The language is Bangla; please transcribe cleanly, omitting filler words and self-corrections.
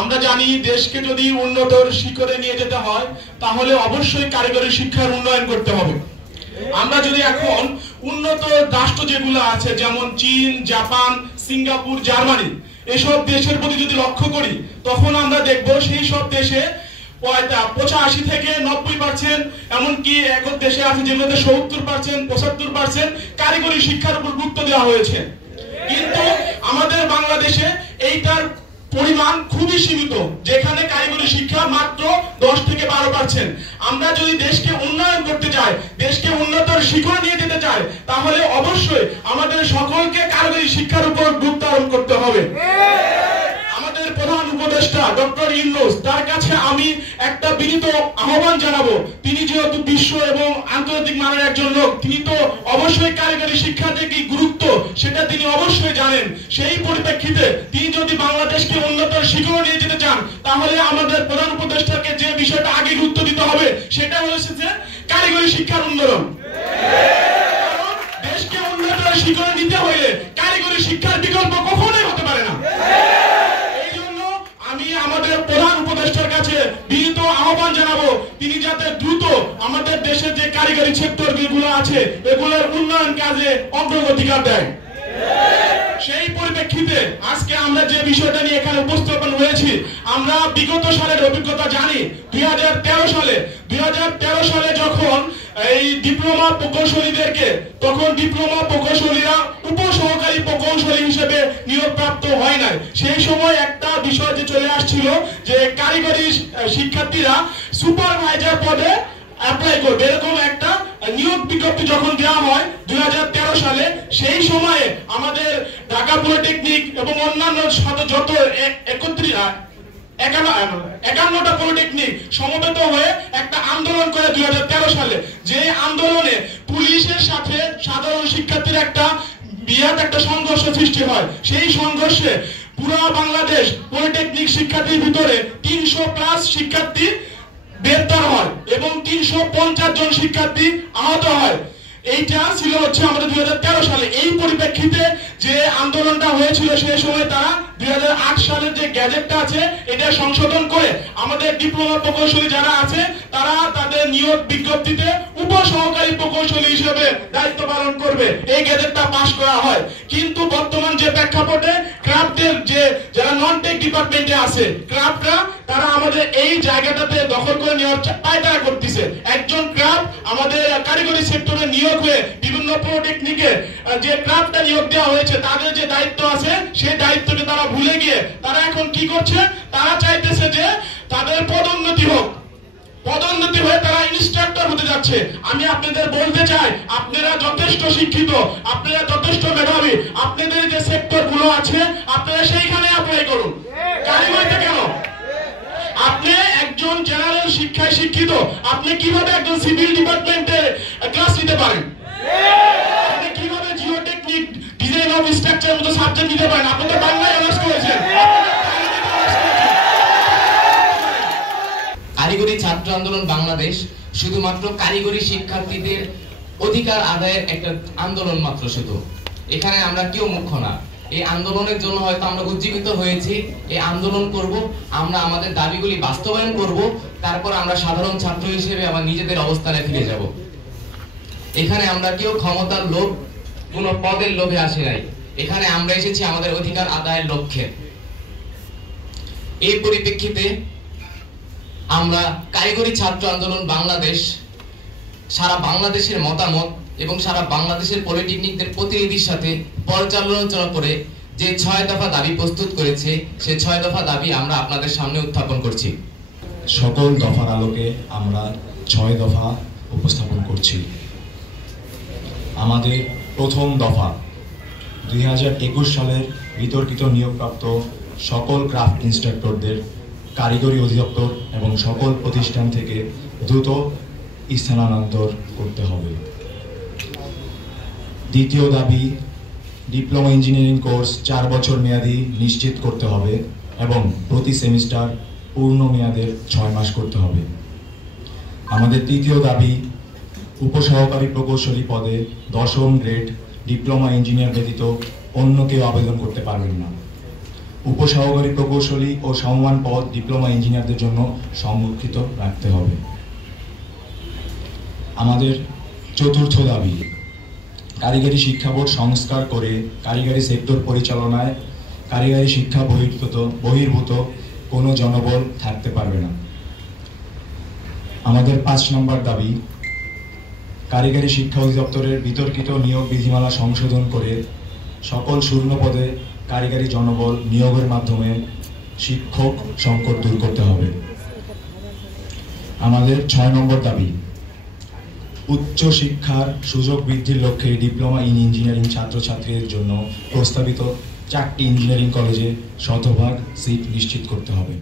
আমরা জানি দেশকে যদি উন্নতর শিখরে নিয়ে যেতে হয় তাহলে অবশ্যই কারিগরি শিক্ষার উন্নয়ন করতে হবে। আমরা যদি এখন উন্নত রাষ্ট্র যেগুলো আছে যেমন চীন, জাপান, সিঙ্গাপুর, জার্মানি এসব দেশের প্রতি যদি লক্ষ্য করি তখন আমরা দেখব সেই সব দেশে 85 থেকে 90%, এমনকি এক দেশে আছে যেগুলোতে 70%, 75% কারিগরি শিক্ষার উপর গুরুত্ব দেওয়া হয়েছে। কিন্তু আমাদের বাংলাদেশে এইটার পরিমাণ খুবই সীমিত, যেখানে কারিগরি শিক্ষা মাত্র 10 থেকে 12%। আমরা যদি দেশকে উন্নয়ন করতে চাই, দেশকে উন্নতর শিখরে নিয়ে যেতে চাই, তাহলে অবশ্যই আমাদের সকলকে কারিগরি শিক্ষার উপর গুরুত্ব আরোপ করতে হবে। আমাদের প্রধান উপদেষ্টা ডক্টর ইউনূস, তার কাছে আমি একটা বিনীত আহ্বান জানাবো, তিনি যেহেতু বিশ্ব এবং আন্তর্জাতিক মানের একজন লোক, তিনি তো অবশ্যই কারিগরি শিক্ষার যে কি গুরুত্ব সেটা তিনি অবশ্যই জানেন। সেই পরিপ্রেক্ষিতে তিনি যদি বাংলাদেশকে উন্নতর শিখরে নিয়ে যেতে চান তাহলে আমাদের প্রধান উপদেষ্টাকে যে বিষয়টা আগে গুরুত্ব দিতে হবে সেটা হচ্ছে যে কারিগরি শিক্ষার উন্নয়ন। কারণ দেশকে উন্নতর শিখরে নিতে হলে কারিগরি শিক্ষার বিকল্প কখনোই হতে পারে না। আমি আমাদের প্রধান উপদেষ্টার কাছে বিনীত আহ্বান জানাবো, তিনি যাতে দ্রুত আমাদের দেশের যে কারিগরি সেক্টর যেগুলো আছে এগুলোর উন্নয়ন কাজে অগ্রগতিকার দেয়। সেই পরিপ্রেক্ষিতে আজকে আমরা যে বিষয়টা নিয়ে এখানে উপস্থাপন হয়েছি, আমরা বিগত সালের অভিজ্ঞতা জানি। 2013 সালে যখন এই ডিপ্লোমা প্রকৌশলীদেরকে, তখন ডিপ্লোমা প্রকৌশলীরা উপসহকারী প্রকৌশলী হিসেবে নিয়োগপ্রাপ্ত হয় নাই। সেই সময় একটা বিষয় যে চলে আসছিল যে কারিগরি শিক্ষার্থীরা সুপারভাইজার পদে অ্যাপ্লাই করবে, এরকম একটা নিয়োগ বিজ্ঞপ্তি যখন দেওয়া হয় 2013 সালে, সেই সময়ে আমাদের ঢাকা পলিটেকনিক এবং অন্যান্য যত 51টা পলিটেকনিক সমবেত হয়ে একটা আন্দোলন করে 2013 সালে। যে আন্দোলনে পুলিশের সাথে সাধারণ শিক্ষার্থীর একটা বিরাট একটা সংঘর্ষ সৃষ্টি হয়। সেই সংঘর্ষে পুরো বাংলাদেশ পলিটেকনিক শিক্ষার্থীর ভিতরে 300+ শিক্ষার্থী গ্রেপ্তার হয় এবং 350 জন শিক্ষার্থী আহত হয়। এইটা ছিল হচ্ছে আমাদের 2013 সালে। এই পরিপ্রেক্ষিতে যে আন্দোলনটা হয়েছিল সেই সময় তারা 2008 সালের যে গ্যাজেটটা আছে এটা সংশোধন করে আমাদের ডিপ্লোমা প্রকৌশলী যারা আছে তারা তাদের নিয়োগ বিজ্ঞপ্তিতে উপসহকারী প্রকৌশলী হিসেবে দায়িত্ব পালন করবে, এই গ্যাজেটটা পাস করা হয়। কিন্তু বর্তমান যে প্রেক্ষাপটে ক্রাফটের যে যারা নন টেক ডিপার্টমেন্টে আছে ক্রাফটরা, তারা আমাদের এই জায়গাটাতে দখল করে নেওয়ার পায়তারা করতেছে। একজন ক্রাফট আমাদের কারিগরি সেক্টরে নিয়োগ হয়ে বিভিন্ন পলিটেকনিকে যে ক্রাফটটা নিয়োগ দেওয়া হয়েছে তাদের যে দায়িত্ব আছে সেই দায়িত্বকে তারা ভুলে গিয়ে তারা এখন কি করছে, তারা চাইতেছে যে তাদের পদোন্নতি হোক, পদোন্নতি হয়ে তারা ইনস্ট্রাক্টর হতে যাচ্ছে। আমি আপনাদের বলতে চাই, আপনারা যথেষ্ট শিক্ষিত, আপনারা যথেষ্ট মেধাবী, আপনাদের যে সেক্টর গুলো আছে আপনারা সেইখানে অ্যাপ্লাই করুন। কারিগরিতে কেন? আপনি একজন জেনারেল শিক্ষায় শিক্ষিত, আপনি কিভাবে একজন সিভিল ডিপার্টমেন্টে ক্লাস নিতে পারেন? আপনি কিভাবে জিওটেকনিক, ডিজাইন অফ স্ট্রাকচার মতো সাবজেক্ট নিতে পারেন? আপনি তো বাংলায় অনার্স করেছেন। কারিগরি ছাত্র আন্দোলন বাংলাদেশ শুধুমাত্র কারিগরি শিক্ষার্থীদের অধিকার আদায়ের একটা আন্দোলন মাত্র শুধু। এখানে আমরা কেউ মুখ্য না। এই আন্দোলনের জন্য হয়তো আমরা উজ্জীবিত হয়েছি, এই আন্দোলন করব, আমরা আমাদের দাবিগুলি বাস্তবায়ন করব, তারপর আমরা সাধারণ ছাত্র হিসেবে আবার নিজেদের অবস্থানে ফিরে যাব। এখানে আমরা কেউ ক্ষমতার লোভ, কোনো পদের লোভে আসি নাই। এখানে আমরা এসেছি আমাদের অধিকার আদায়ের লক্ষ্যে। এই পরিপ্রেক্ষিতে আমরা কারিগরি ছাত্র আন্দোলন বাংলাদেশ সারা বাংলাদেশের মতামত এবং সারা বাংলাদেশের পলিটেকনিকদের প্রতিনিধির সাথে পর্যালোচনা করে যে 6 দফা দাবি প্রস্তুত করেছে, সেই 6 দফা দাবি আমরা আপনাদের সামনে উত্থাপন করছি। সকল দফার আলোকে আমরা 6 দফা উপস্থাপন করছি। আমাদের প্রথম দফা 2021 সালের বিতর্কিত নিয়োগপ্রাপ্ত সকল ক্রাফট ইনস্ট্রাক্টরদের কারিগরি অধিদপ্তর এবং সকল প্রতিষ্ঠান থেকে দ্রুত স্থানান্তর করতে হবে। দ্বিতীয় দাবি, ডিপ্লোমা ইঞ্জিনিয়ারিং কোর্স 4 বছর মেয়াদী নিশ্চিত করতে হবে এবং প্রতি সেমিস্টার পূর্ণ মেয়াদের 6 মাস করতে হবে। আমাদের তৃতীয় দাবি, উপসহকারী প্রকৌশলী পদে 10ম গ্রেড ডিপ্লোমা ইঞ্জিনিয়ার ব্যতীত অন্য কেউ আবেদন করতে পারবেন না। উপসহকারী প্রকৌশলী ও সমমান পদ ডিপ্লোমা ইঞ্জিনিয়ারদের জন্য সংরক্ষিত রাখতে হবে। আমাদের চতুর্থ দাবি, কারিগরি শিক্ষা বোর্ড সংস্কার করে কারিগরি সেক্টর পরিচালনায় কারিগরি শিক্ষা বহির্ভূত কোনো জনবল থাকতে পারবে না। আমাদের 5 নম্বর দাবি, কারিগরি শিক্ষা অধিদপ্তরের বিতর্কিত নিয়োগ বিধিমালা সংশোধন করে সকল শূন্য পদে কারিগরি জনবল নিয়োগের মাধ্যমে শিক্ষক সংকট দূর করতে হবে। আমাদের 6 নম্বর দাবি, উচ্চ শিক্ষার সুযোগ বৃদ্ধির লক্ষ্যে ডিপ্লোমা ইন ইঞ্জিনিয়ারিং ছাত্রছাত্রীদের জন্য প্রস্তাবিত 4টি ইঞ্জিনিয়ারিং কলেজে শতভাগ সিট নিশ্চিত করতে হবে।